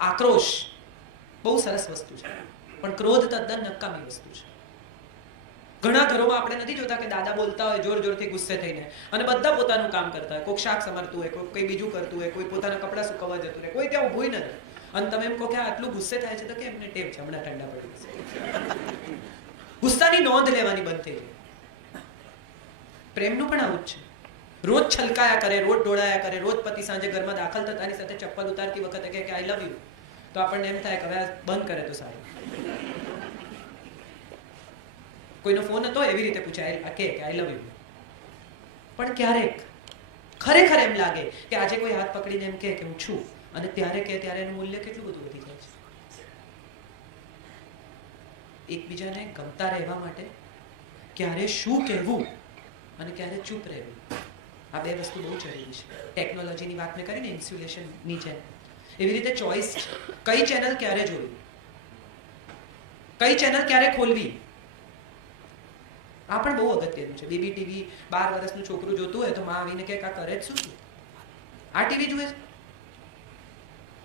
આક્રોશ બહુ સરસ વસ્તુ છે, પણ ક્રોધ તદ્દન નકામી વસ્તુ છે. ઘણા ઘરોમાં આપણે નથી જોતા કે દાદા બોલતા હોય જોર જોરથી ગુસ્સે થઈને અને બધા પોતાનું કામ કરતા હોય. કોઈક શાક સમારતું હોય, કોઈ કંઈ બીજું કરતું હોય, કોઈ પોતાના કપડાં સુકવવા જતું રહે, કોઈ ત્યાં ઊભું નથી. અને તમે એમ કહો કે આટલું ગુસ્સે થાય છે તો કે એમને ટેવ છે, હમણાં ઠંડા પડી જશે. ગુસ્સાની નોંધ લેવાની બંધ થઈ જાય. પ્રેમનું પણ આવું જ છે. રોજ છલકાયા કરે, રોજ ડોળાયા કરે, રોજ પતિ સાંજે ઘરમાં દાખલ થતાની સાથે ચપ્પલ ઉતારતી વખતે કે આઈ લવ યુ, તો આપણને એમ થાય કે હવે બંધ કરે તો સારું. કોઈનો ફોન હતો એવી રીતે પૂછાય કે આઈ લવ યુ, પણ ક્યારેક ખરેખર એમ લાગે કે આજે કોઈ હાથ પકડીને એમ કે હું છું, અને ત્યારે કે ત્યારે એનું મૂલ્ય કેટલું બધું વધી જાય છે. એકબીજાને ગમતા રહેવા માટે ક્યારે શું કહેવું અને ક્યારે ચૂપ રહેવું, આ બે વસ્તુ બહુ જરૂરી છે. ટેકનોલોજીની વાત મેં કરીને ઇન્સ્યુલેશનની છે, એવી રીતે ચોઇસ છે. કઈ ચેનલ ક્યારે જોવી, કઈ ચેનલ ક્યારે ખોલવી, આ પણ બહુ અગત્યનું છે. બેબી ટીવી 12 વર્ષનું છોકરું જોતું હોય તો માં આવીને કે આ કરે જ શું છે, આ ટીવી જુએ છે.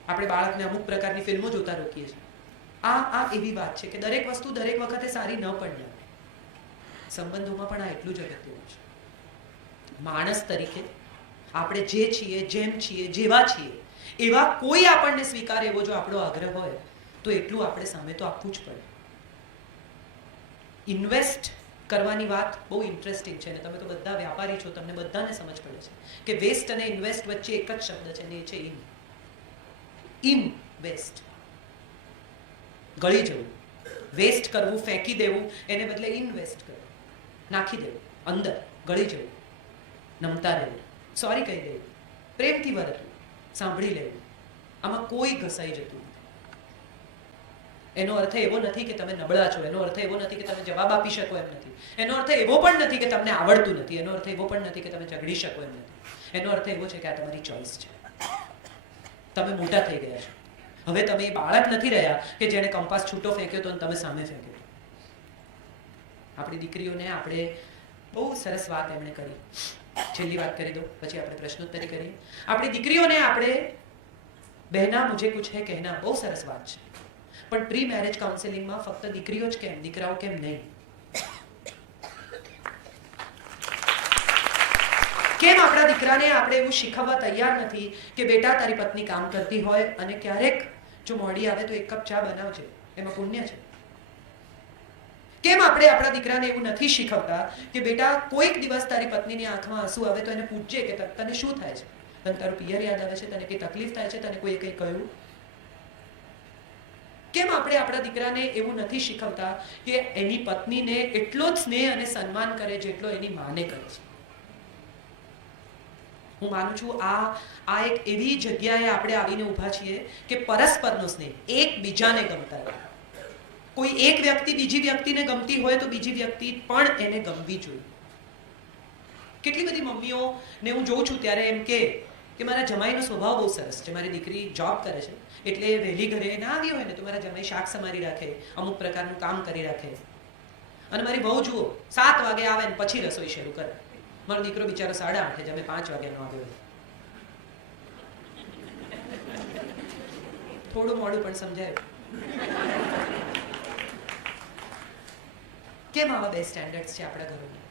આપણે બાળકને અમુક પ્રકારની ફિલ્મો જોતા રોકીએ છીએ. આ એવી વાત છે કે દરેક વસ્તુ દરેક વખતે સારી ન પણ લાગે. સંબંધોમાં પણ આ એટલું જ અગત્યનું છે. માણસ તરીકે આપણે જે છીએ, જેમ છીએ, જેવા છીએ, એવા કોઈ આપણને સ્વીકારે એવો જો આપણો આગ્રહ હોય તો એટલું આપણે સામે તો આપવું જ પડે. ઇન્વેસ્ટ કરવાની વાત બહુ ઇન્ટરેસ્ટિંગ છે, અને તમે તો બધા વ્યાપારી છો, તમને બધાને સમજ પડે છે કે વેસ્ટ અને ઇન્વેસ્ટ વચ્ચે એક જ શબ્દ છે, અને એ છે ઇનવેસ્ટ. ગળી જવું, વેસ્ટ કરવું, ફેંકી દેવું, એને બદલે ઇન્વેસ્ટ કરવું, નાખી દેવું અંદર, ગળી જવું, નમતા રહેવું, સોરી કહી દેવું, પ્રેમથી વર્તવું, સાંભળી લેવું. આમાં કોઈ ઘસાઈ જતું નથી. એનો અર્થ એવો નથી કે તમે નબળા છો, એનો અર્થ એવો નથી કે તમે જવાબ આપી શકો એમ નથી, એનો અર્થ એવો પણ નથી કે તમને આવડતું નથી, એનો અર્થ એવો પણ નથી કે તમે ઝઘડી શકો એમ નથી. એનો અર્થ એવો છે કે આ તમારી ચોઇસ છે. તમે મોટા થઈ ગયા છો. હવે તમે એ બાળક નથી રહ્યા કે જેણે કંપાસ છૂટો ફેંક્યો તો તમે સામે ફેંક્યો. આપણી દીકરીઓને આપણે બહુ સરસ વાત એમણે કરી, છેલ્લી વાત કરી દો પછી આપણે પ્રશ્નોત્તરી કરીએ. આપણી દીકરીઓને આપણે બહેના મુझे कुछ है कहना, બહુ સરસ વાત છે, પણ પ્રી મેરેજ કાઉન્સેલિંગમાં ફક્ત દીકરીઓ જ કેમ, દીકરાઓ કેમ નહીં? કેમ આપણા દીકરાને આપણે એવું શીખવવા તૈયાર નથી કે બેટા તારી પત્ની કામ કરતી હોય અને ક્યારેક જો મોડી આવે તો એક કપ ચા બનાવજે, એમાં પુણ્ય છે. કેમ આપણે આપણા દીકરાને એવું નથી શીખવતા કે બેટા કોઈક દિવસ તારી પત્નીની આંખમાં આંસુ આવે તો એને પૂછજે કે તને શું થાય છે, તને તારું પિયર યાદ આવે છે, તને કઈ તકલીફ થાય છે, તને કોઈએ કંઈ કહ્યું? કેમ આપણે આપણા દીકરાને એવું નથી શીખવતા કે એની પત્નીને એટલો જ સ્નેહ અને સન્માન કરે જેટલો એની માને કરે છે? હું માનું છું આ એક એવી જગ્યાએ આપણે આવીને ઊભા છીએ કે પરસ્પરનો સ્નેહ, એકબીજાને ગમતા રહે. કોઈ એક વ્યક્તિ બીજી વ્યક્તિને ગમતી હોય તો બીજી વ્યક્તિ પણ એને ગમવી જોઈએ. કેટલી બધી મમ્મીઓને હું જોઉં છું ત્યારે એમ કે મારા જમાઈનો સ્વભાવ બહુ સરસ છે, મારી દીકરી જોબ કરે છે એટલે વહેલી ઘરે ના આવી હોય ને તો મારા જમાઈ શાક સમારી રાખે, અમુક પ્રકારનું કામ કરી રાખે, અને મારી બહુ જુઓ 7 વાગે આવે ને પછી રસોઈ શરૂ કરે. મારો દીકરો બિચારો 8:30 જમે, 5 વાગ્યાનો આવ્યો. થોડું મોડું પણ સમજાય. કેમ આવા બે સ્ટેન્ડર્ડ્સ છે આપણા ઘરોમાં?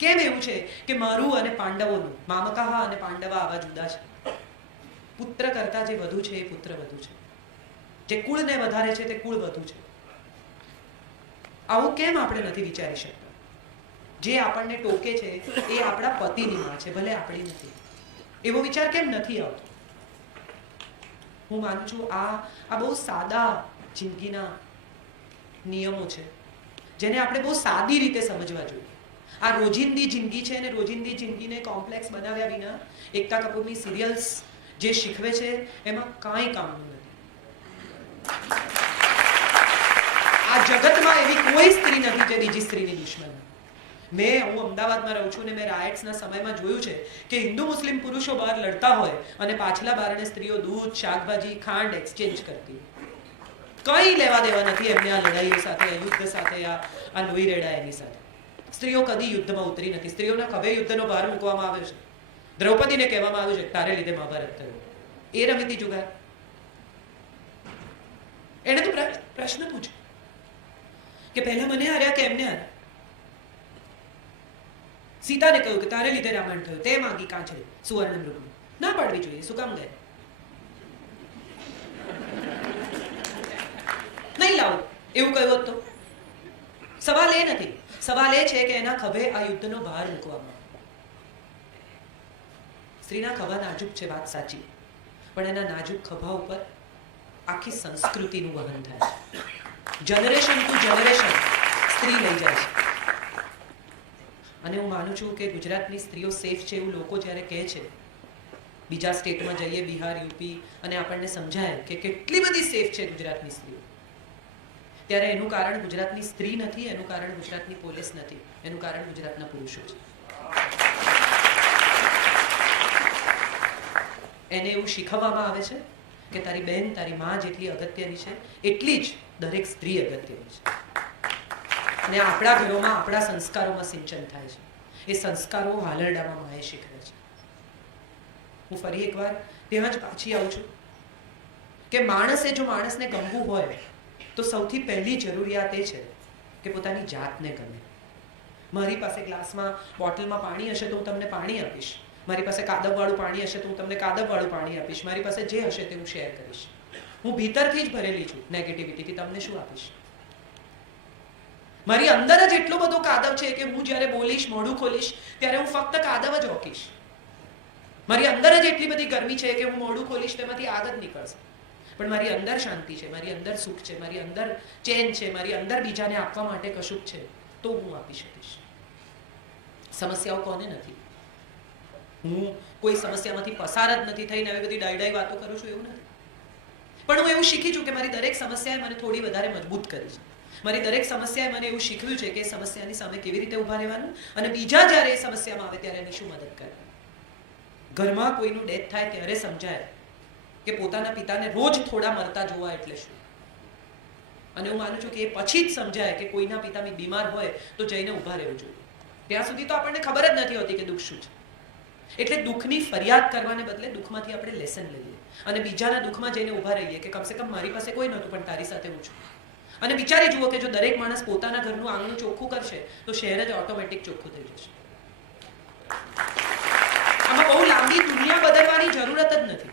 કેમ એવું છે કે મારું અને પાંડવોનું, મામકાહ અને પાંડવા આવા જુદા છે? પુત્ર કરતા જે વધુ છે એ પુત્ર વધુ છે, જે કુળને વધારે છે તે કુળ વધુ છે. આવું કેમ આપણે નથી વિચારી શકતા? જે આપણને ટોકે છે એ આપણા પતિની માં છે, ભલે આપણી નથી. એવો વિચાર કેમ નથી આવતો? હું માનું છું આ બહુ સાદા જિંદગીના નિયમો છે જેને આપણે બહુ સાદી રીતે સમજવા જોઈએ. આ રોજિંદી જિંદગી છે, અને રોજિંદી જિંદગીને કોમ્પ્લેક્સ બનાવ્યા વિના એકતા કપૂરની સિરિયલ્સ જે શીખવે છે એમાં કાંઈ કામનું નથી. આ જગતમાં એવી કોઈ સ્ત્રી નથી જે બીજી સ્ત્રીની દુશ્મન. હું અમદાવાદમાં રહું છું ને મેં રાયટ્સના સમયમાં જોયું છે કે હિન્દુ મુસ્લિમ પુરુષો બહાર લડતા હોય અને પાછલા બારણે સ્ત્રીઓ દૂધ, શાકભાજી, ખાંડ એક્સચેન્જ કરતી. કંઈ લેવા દેવા નથી એમને આ લડાઈઓ સાથે, આ યુદ્ધ સાથે, આ લોહી રેડા એની સાથે. સ્ત્રીઓ કદી યુદ્ધમાં ઉતરી નથી. સ્ત્રીઓના ખભે યુદ્ધનો ભાર મૂકવામાં આવ્યો છે. દ્રૌપદીને કહેવામાં આવ્યું છે તારે લીધે મહાભારત થયું. એ રમીતી જુગાર. એણે તો પ્રશ્ન પૂછ્યો કે પહેલા મને હાર્યા કે એમને હાર્યા. સીતાને કહ્યું કે તારે લીધે રામાયણ થયું, તે માંગી કાંચળી સુવર્ણ મૃગની. ના પાડવી જોઈએ, શું કામ ગયા? નહીં લાવું એવું કહ્યું હોત તો? સવાલ એ નથી. સવાલ એ છે કે એના ખભે આ યુદ્ધનો ભાર મૂકવામાં. સ્ત્રીના ખભા નાજુક છે, વાત સાચી, પણ એના નાજુક ખભા ઉપર આખી સંસ્કૃતિનું વહન થાય છે. જનરેશન ટુ જનરેશન સ્ત્રી લઈ જાય છે. અને હું માનું છું કે ગુજરાતની સ્ત્રીઓ સેફ છે એવું લોકો જ્યારે કહે છે, બીજા સ્ટેટમાં જઈએ, બિહાર, યુપી, અને આપણને સમજાય કે કેટલી બધી સેફ છે ગુજરાતની સ્ત્રીઓ, ત્યારે એનું કારણ ગુજરાતની સ્ત્રી નથી, એનું કારણ ગુજરાતની પોલીસ નથી, એનું કારણ ગુજરાતના પુરુષો છે. એને એવું શીખવવામાં આવે છે કે તારી બહેન, તારી માં જેટલી અગત્યની છે એટલી જ દરેક સ્ત્રી અગત્યની છે. અને આપણા ઘરોમાં, આપણા સંસ્કારોમાં સિંચન થાય છે. એ સંસ્કારો હાલરડામાં માએ શીખવે છે. હું ફરી એકવાર ત્યાં જ પાછી આવું છું કે માણસે જો માણસને ગમવું હોય તો સૌથી પહેલી જરૂરિયાત એ છે કે પોતાની જાતને ગમે. મારી પાસે ગ્લાસમાં, બોટલમાં પાણી હશે તો હું તમને પાણી આપીશ. મારી પાસે કાદવવાળું પાણી હશે તો હું તમને કાદવવાળું પાણી આપીશ. મારી પાસે જે હશે તે હું શેર કરીશ. હું ભીતરથી જ ભરેલી છું નેગેટિવિટીથી, તમને શું આપીશ? મારી અંદર જ એટલો બધો કાદવ છે કે હું જ્યારે બોલીશ, મોઢું ખોલીશ ત્યારે હું ફક્ત કાદવ જ ઓકીશ. મારી અંદર જ એટલી બધી ગરમી છે કે હું મોઢું ખોલીશ તેમાંથી આગ જ નીકળશે. પણ મારી અંદર શાંતિ છે, મારી અંદર સુખ છે, મારી અંદર ચેન છે, મારી અંદર બીજાને આપવા માટે કશુંક છે, તો હું આપી શકીશ. સમસ્યાઓ કોને નથી? હું કોઈ સમસ્યામાંથી પસાર જ નથી થઈને આવી બધી ડાયડાઈ વાતો કરું છું એવું નથી. પણ હું એવું શીખી છું કે મારી દરેક સમસ્યાએ મને થોડી વધારે મજબૂત કરી છે. મારી દરેક સમસ્યાએ મને એવું શીખવ્યું છે કે સમસ્યાની સામે કેવી રીતે ઊભા રહેવાનું અને બીજા જ્યારે એ સમસ્યામાં આવે ત્યારે એની શું મદદ કરવાની. ઘરમાં કોઈનું ડેથ થાય ત્યારે સમજાય કે પોતાના પિતાને રોજ થોડા મરતા જોવા એટલે શું. અને હું માનું છું કે એ પછી જ સમજાય કે કોઈના પિતા બીમાર હોય તો જઈને ઊભા રહેવું જોઈએ. ત્યાં સુધી તો આપણને ખબર જ નથી હોતી કે દુઃખ શું છે. એટલે દુઃખની ફરિયાદ કરવાને બદલે દુઃખમાંથી આપણે લેસન લઈએ અને બીજાના દુઃખમાં જઈને ઊભા રહીએ કે કમસે કમ મારી પાસે કોઈ નહોતું પણ તારી સાથે હું છું. અને વિચારી જુઓ કે જો દરેક માણસ પોતાના ઘરનું આંગણું ચોખ્ખું કરશે તો શહેર જ ઓટોમેટિક ચોખ્ખું થઈ જશે. આમાં બહુ લાંબી દુનિયા બદલવાની જરૂરત જ નથી.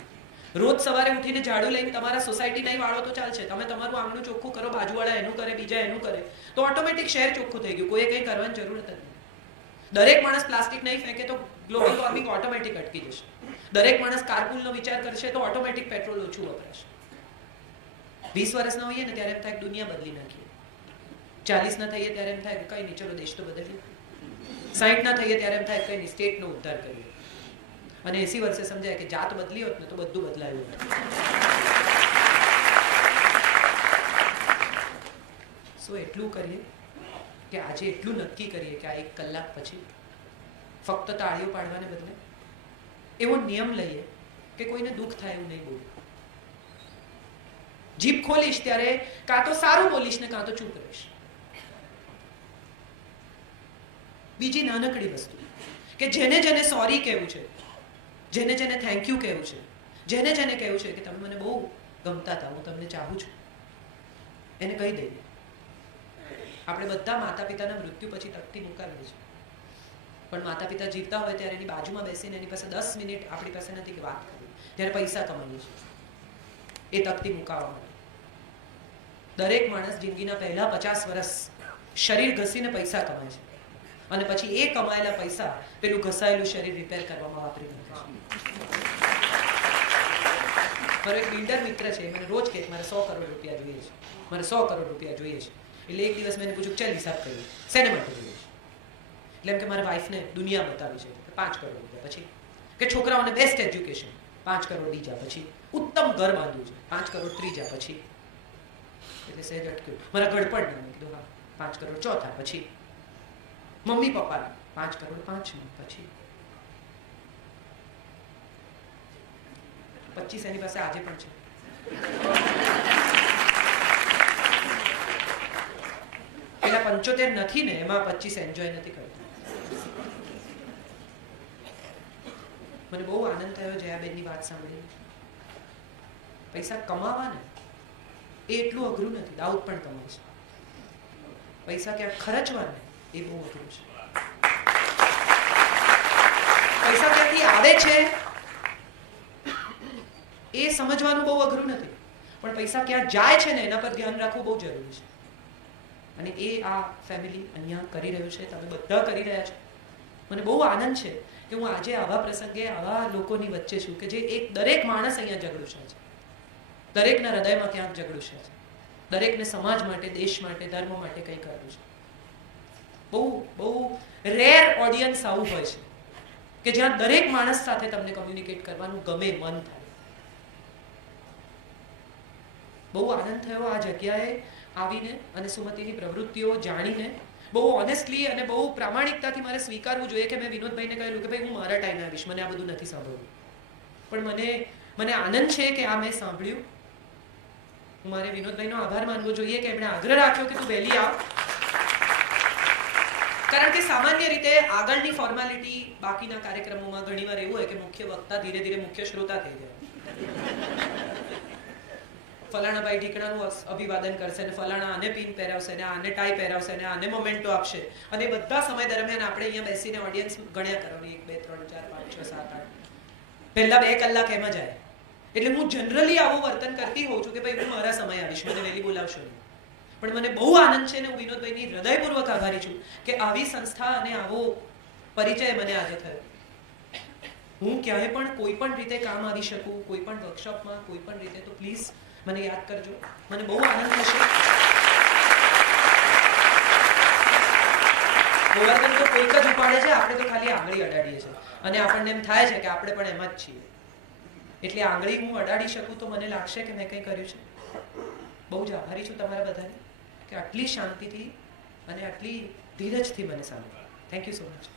રોજ સવારે ઉઠીને ઝાડુ લઈને તમારા સોસાયટી નહીં વાળો તો ચાલશે, તમે તમારું આંગણું ચોખ્ખું કરો, બાજુવાળા એનું કરે, બીજા એનું કરે, તો ઓટોમેટિક શહેર ચોખ્ખું થઈ ગયું. કોઈએ કંઈ કરવાની જરૂરત જ નથી. દરેક માણસ પ્લાસ્ટિક નહીં ફેંકે તો ગ્લોબલ વોર્મિંગ ઓટોમેટિક અટકી જશે. દરેક માણસ કારપૂલનો વિચાર કરશે તો ઓટોમેટિક પેટ્રોલ ઓછું વપરાશે. 20 વર્ષના હોઈએ ને ત્યારે એમ થાય કે દુનિયા બદલી નાખીએ. 40 ના થઈએ ત્યારે એમ થાય કે કઈ નહીં, ચલો દેશ તો બદલીએ. 60 ના થઈએ ત્યારે એમ થાય કઈ નહીં, સ્ટેટનો ઉદ્ધાર કરીએ. અને 80 વર્ષે સમજાય કે જાત બદલી હોત ને તો બધું બદલાયું હોત. સો એટલું કરીએ કે આજે એટલું નક્કી કરીએ કે આ 1 કલાક પછી ફક્ત તાળીઓ પાડવાને બદલે એવો નિયમ લઈએ કે કોઈને દુઃખ થાય એવું નહીં બોલું. જીભ ખોલીશ ત્યારે કાં તો સારું બોલીશ ને કાં તો ચૂપ રહીશ. બીજી નાનકડી વસ્તુ કે જેને જેને સોરી કહેવું છે, જેને જેને થેન્ક યુ કહેવું છે, જેને જેને કહેવું છે કે તમે મને બહુ ગમતા હતા, હું તમને ચાહું છું, એને કહી દઈએ. આપણે બધા માતા પિતાના મૃત્યુ પછી તકતી મુકાવીએ છીએ, પણ માતા પિતા જીવતા હોય ત્યારે એની બાજુમાં બેસીને એની પાસે 10 મિનિટ આપણી પાસે નથી કે વાત કરીએ. જ્યારે પૈસા કમાઈએ છીએ એ તકતી મુકાવવા માટે. દરેક માણસ જિંદગીના પહેલા 50 વર્ષ શરીર ઘસીને પૈસા કમાય છે અને પછી એ કમાયેલા પૈસા પેલું ઘસાયેલું શરીર રિપેર કરવામાં વાપરી નાખે છે. મારો એક બિલ્ડર મિત્ર છે, મને રોજ કહે મારે 100 કરોડ રૂપિયા જોઈએ છે, મારે 100 કરોડ રૂપિયા જોઈએ છે. એટલે એક દિવસ મેં પૂછ્યું ચાલ હિસાબ કર્યો, શેને માટે જોઈએ છે? એટલે એમ કે મારા વાઈફને દુનિયા બતાવી છે, 5 કરોડ રૂપિયા. પછી કે છોકરાઓને બેસ્ટ એજ્યુકેશન, 5 કરોડ બીજા. પછી ઉત્તમ ઘર બાંધ્યું છે, 5 કરોડ ત્રીજા. પછી એટલે સહેજ અટક્યું. મારા ગડપડ મેં કીધું હા 5 કરોડ ચોથા. પછી મમ્મી પપ્પા 5 કરોડ પાંચમા. પછી 25 એની પાસે આજે પણ છે. પેલા 75 નથી ને એમાં 25 એન્જોય નથી કરતા. મને બહુ આનંદ થયો જયાબેનની વાત સાંભળી. પૈસા કમાવા ને એ એટલું અઘરું નથી. ડાઉટ પણ તમારે છે. પૈસા ક્યાંક ખર્ચવાના એ બહુ અઘરું છે. પૈસા ક્યાંથી આવે છે એ સમજવાનું બહુ અઘરું નથી, પણ પૈસા ક્યાં જાય છે ને એના પર ધ્યાન રાખવું બહુ જરૂરી છે. અને એ આ ફેમિલી અહીંયા કરી રહ્યું છે, તમે બધા કરી રહ્યા છો. મને બહુ આનંદ છે કે હું આજે આવા પ્રસંગે આવા લોકોની વચ્ચે છું કે જે દરેક માણસ અહીંયા ઝઘડું છે. દરેકના હૃદયમાં ક્યાંક ઝઘડું છે. દરેકને સમાજ માટે, દેશ માટે, ધર્મ માટે કંઈ કરવું છે. બહુ બહુ રેર ઓડિયન્સ આવું હોય છે કે જ્યાં દરેક માણસ સાથે તમને કમ્યુનિકેટ કરવાનું ગમે, મન થાય. બહુ આનંદ થયો આ જગ્યાએ આવીને અને સુમતિની પ્રવૃત્તિઓ જાણીને. બહુ ઓનેસ્ટલી અને બહુ પ્રામાણિકતાથી મારે સ્વીકારવું જોઈએ કે મેં વિનોદભાઈને કહેલું કે ભાઈ હું મારા ટાઈમે આવીશ, મને આ બધું નથી સાંભળવું. પણ મને આનંદ છે કે આ મેં સાંભળ્યું. મારે વિનોદભાઈનો આભાર માનવો જોઈએ કે એમણે આગ્રહ રાખ્યો કે તું વહેલી આવ. કારણ કે સામાન્ય રીતે આગળની ફોર્માલિટી બાકીના કાર્યક્રમોમાં ઘણીવાર એવું હોય કે મુખ્ય વક્તા ધીરે ધીરે મુખ્ય શ્રોતા થઈ જાય. ફલાણા ભાઈ ઢીકણાનું અભિવાદન કરશે ને ફલાણા આને પિન પહેરાવશે ને આને ટાઈ પહેરાવશે ને આને મોમેન્ટો આપશે, અને બધા સમય દરમિયાન આપણે અહીંયા બેસીને ઓડિયન્સ ગણ્યા કરવાની 1 2 3 4 5 6 7 8 પહેલા 2 કલાક એમાં જાય. એટલે હું જનરલી આવું વર્તન કરતી હોઉં છું કે ભાઈ હું મારા સમય આવીશ, મને વહેલી બોલાવશો નહીં. પણ મને બહુ આનંદ છે ને હું વિનોદભાઈની હૃદયપૂર્વક આભારી છું કે આવી સંસ્થા અને આવો પરિચય મને આજે થયો. હું ક્યાંય પણ કોઈ પણ રીતે કામ આવી શકું, કોઈ પણ વર્કશોપમાં, કોઈ પણ રીતે, તો પ્લીઝ મને યાદ કરજો. મને બહુ આનંદ થશે. ગોવર્ધન તો કોઈક જ ઉપાડે છે, આપણે તો ખાલી આંગળી અડાડીએ છીએ અને આપણને એમ થાય છે કે આપણે પણ એમાં જ છીએ. એટલે આંગળી હું અડાડી શકું તો મને લાગશે કે મેં કંઈ કર્યું છે. બહુ જ આભારી છું તમારા બધાને કે આટલી શાંતિથી અને આટલી ધીરજથી મને સાંભળ્યું. Thank you so much.